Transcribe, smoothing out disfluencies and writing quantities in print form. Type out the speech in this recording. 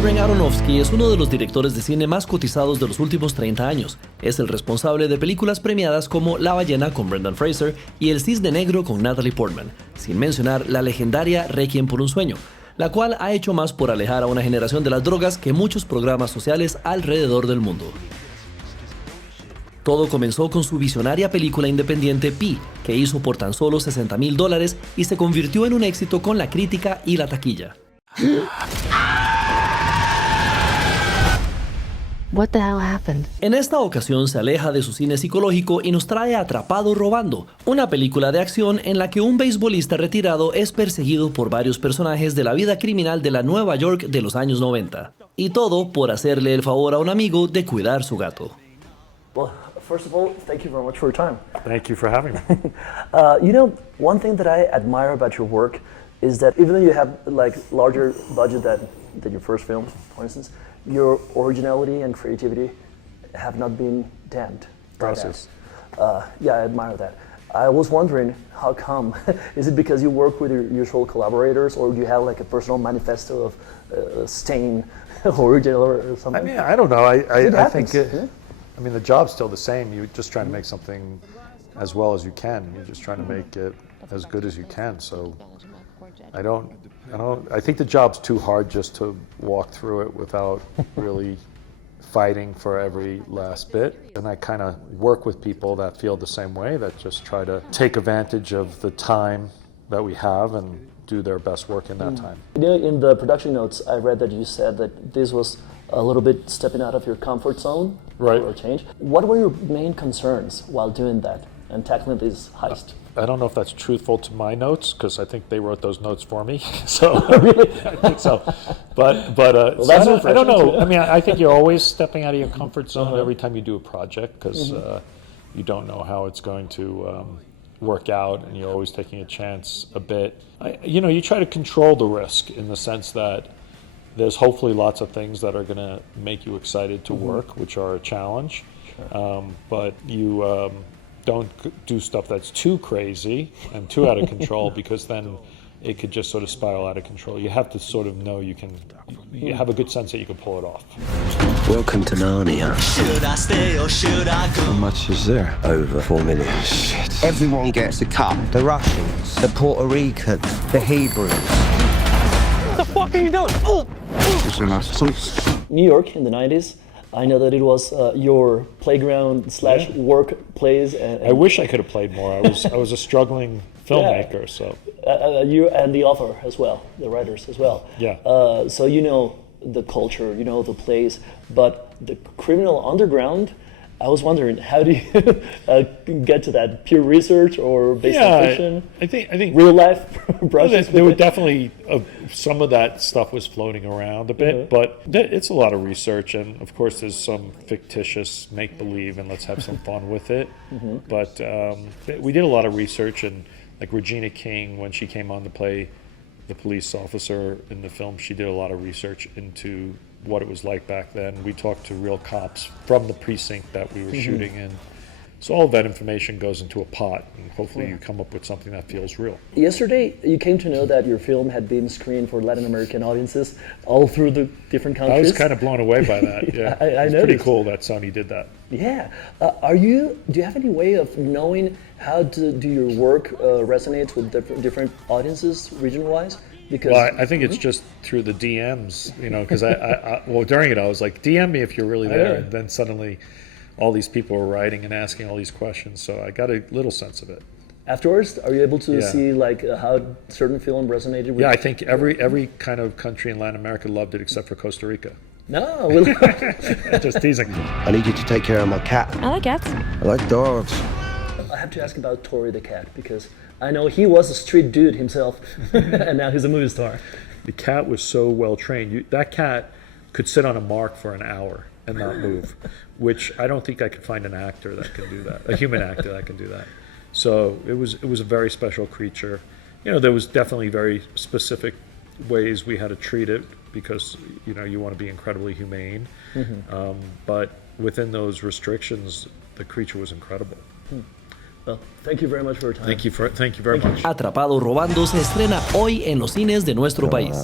Darren Aronofsky es uno de los directores de cine más cotizados de los últimos 30 años. Es el responsable de películas premiadas como La Ballena con Brendan Fraser y El Cisne Negro con Natalie Portman, sin mencionar la legendaria Re.quiem por un sueño, la cual ha hecho más por alejar a una generación de las drogas que muchos programas sociales alrededor del mundo. Todo comenzó con su visionaria película independiente Pi, que hizo por tan solo $60,000 y se convirtió en un éxito con la crítica y la taquilla. What the hell happened? En esta ocasión se aleja de su cine psicológico y nos trae Atrapado Robando, una película de acción en la que un beisbolista retirado es perseguido por varios personajes de la vida criminal de la Nueva York de los años 90. Y todo por hacerle el favor a un amigo de cuidar su gato. Well, first of all, thank you very much for your time. Thank you for having me. One thing that I admire about your work is that even though you have like larger budget than your first film, for instance, your originality and creativity have not been damned. Gracias. Yeah, I admire that. I was wondering, how come? Is it because you work with your usual collaborators, or do you have like a personal manifesto of staying original or something? I mean, I don't know. I think yeah? I mean, the job's still the same. You're just trying to make something as well as you can. You're just trying to make it as good as you can. So I think the job's too hard just to walk through it without really fighting for every last bit. And I kind of work with people that feel the same way, that just try to take advantage of the time that we have and do their best work in that time. You know, in the production notes, I read that you said that this was a little bit stepping out of your comfort zone, Right. For a change. What were your main concerns while doing that and tackling this heist? I don't know if that's truthful to my notes, because I think they wrote those notes for me. So I think so. But Well, so that's I don't know. refreshing. I mean, I think you're always stepping out of your comfort zone every time you do a project, because you don't know how it's going to work out, and you're always taking a chance a bit. You try to control the risk in the sense that there's hopefully lots of things that are going to make you excited to work, which are a challenge. Sure. But you don't do stuff that's too crazy and too out of control, because then it could just sort of spiral out of control. You have to sort of know you have a good sense that you can pull it off. Welcome to Narnia. Should I stay or should I go? How much is there? Over 4 million. Shit. Everyone gets a cut. The Russians, the Puerto Ricans, the Hebrews. What the fuck are you doing? Oh! New York in the 90s, I know that it was your playground / workplace. And I wish I could have played more. I was a struggling filmmaker, so. You and the author as well, the writers as well. Yeah. So you know the culture, you know the place, but the criminal underground, I was wondering, how do you get to that? Pure research or based on fiction? I think real life brushes? there were definitely some of that stuff was floating around a bit, but it's a lot of research, and of course there's some fictitious make believe, and let's have some fun with it. But we did a lot of research, and like Regina King, when she came on to play the police officer in the film, she did a lot of research into what it was like back then. We talked to real cops from the precinct that we were shooting in. So all of that information goes into a pot, and hopefully you come up with something that feels real. Yesterday, you came to know that your film had been screened for Latin American audiences all through the different countries. I was kind of blown away by that. Yeah, I it's noticed. pretty cool that Sony did that. Yeah. Do you have any way of knowing how to do your work resonates with different audiences region-wise? Because I think it's just through the DMs, because during it I was like, DM me if you're really there. And then suddenly all these people were writing and asking all these questions, so I got a little sense of it. Afterwards, are you able to see like how certain film resonated with? Yeah, I think every kind of country in Latin America loved it except for Costa Rica. No, well, just teasing. I need you to take care of my cat. I like cats. I like dogs. I have to ask about Tori the cat, because I know he was a street dude himself, and now he's a movie star. The cat was so well trained. That cat could sit on a mark for an hour and not move, which I don't think I could find an actor that can do that, a human actor that can do that. So it was a very special creature. There was definitely very specific ways we had to treat it, because you want to be incredibly humane. But within those restrictions, the creature was incredible. Well, thank you very much for your time. Thank you very much. Atrapado Robando se estrena hoy en los cines de nuestro país.